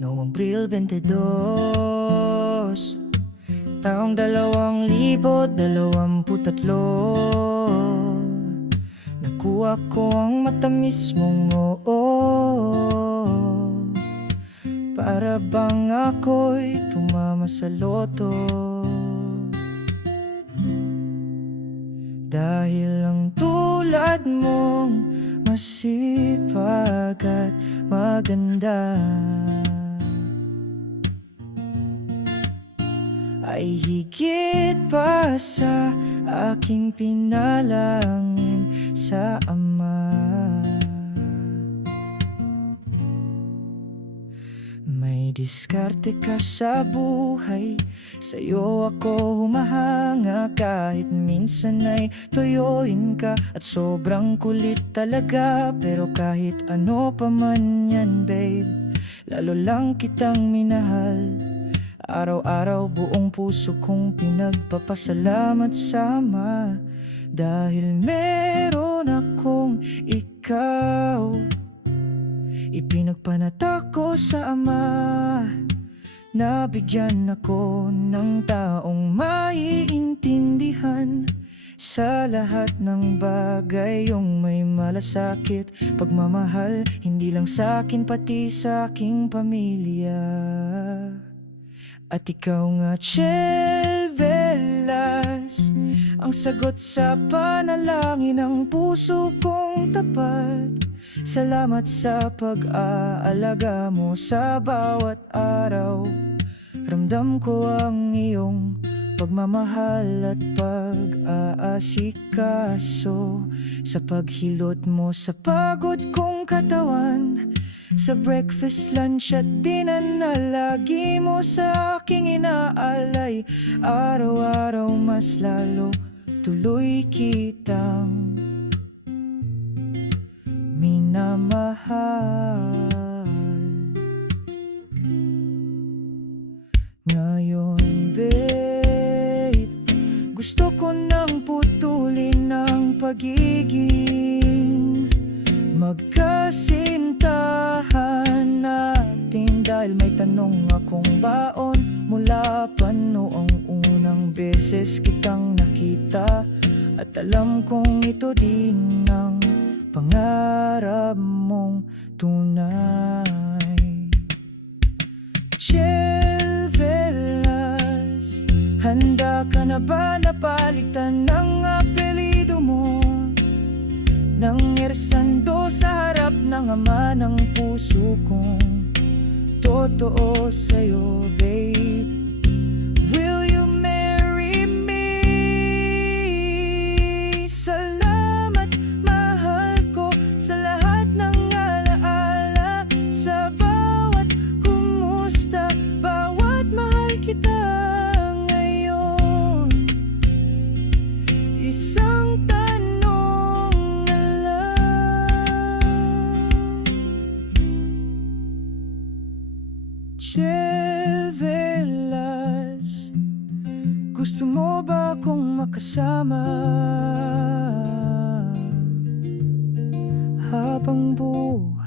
Noong Abril 22, taong 2023, nakuha ko ang matamis mong oo. Para bang ako'y tumama sa loto, dahil ang tulad mong masipag at maganda ay higit pa sa aking pinalangin sa Ama. May diskarte ka sa buhay, sa'yo ako humahanga. Kahit minsan ay tuyuin ka at sobrang kulit talaga. Pero kahit ano pa man yan babe, lalo lang kitang minahal. Araw-araw buong puso kong pinagpapasalamat sa Ama, dahil meron akong ikaw. Ipinagpanata ko sa Ama, nabigyan ako ng taong maiintindihan sa lahat ng bagay. Yung may malasakit, pagmamahal, hindi lang sa akin pati sa aking pamilya. At ikaw nga, Chel Velas, ang sagot sa panalangin ng puso kong tapat. Salamat sa pag-aalaga mo sa bawat araw. Ramdam ko ang iyong pagmamahal at pag-aasikaso, sa paghilot mo sa pagod kong katawan, sa breakfast, lunch at dinner na lagi mo sa aking inaalay. Araw-araw mas lalo tuloy kitang minamahal. Ngayon babe, gusto ko nang putulin ang pagiging magkasintahan natin, dahil may tanong akong baon mula pa noong unang beses kitang nakita. At alam kong ito din ang pangarap mong tunay. Chel Velas, handa ka na ba na palitan ng apelido mo nang ersando sa harap ng Ama ng puso kong totoo sa'yo, babe? Will you marry me? Salamat, mahal ko, sa lahat ng alaala, sa bawat kumusta, bawat mahal kita ngayon. Isang tanong na lang, Chel Velas, gusto mo ba akong makasama habang buhay?